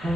The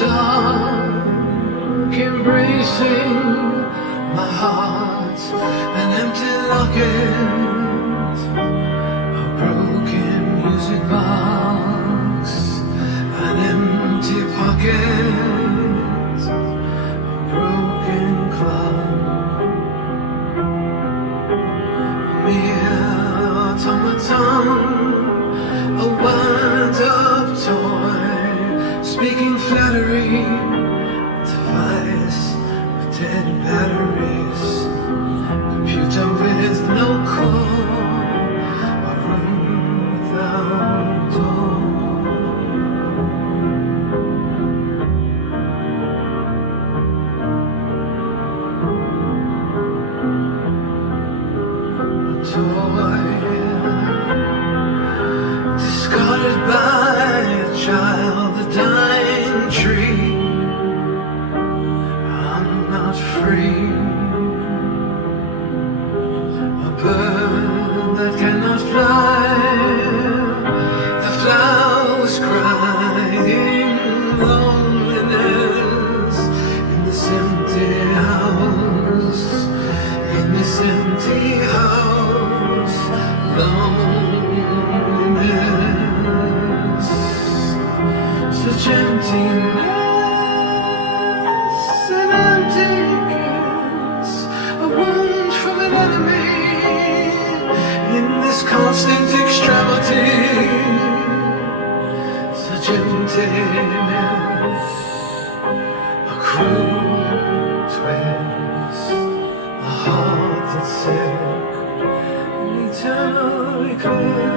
dark, embracing my heart, an empty locket, a broken music box, an empty pocket, a broken clock, a mere automaton, a wound-up toy, speaking flattery, device with dead batteries, computer with no core, a room without a door. A toy discarded by a child, a dying tree. I'm not free. A bird that cannot fly, the flowers crying loneliness in this empty house, in this empty house, loneliness, such emptiness, an empty kiss, a wound from an enemy, in this constant extremity, such emptiness, a cruel twist, a heart that's sick, and eternally clear.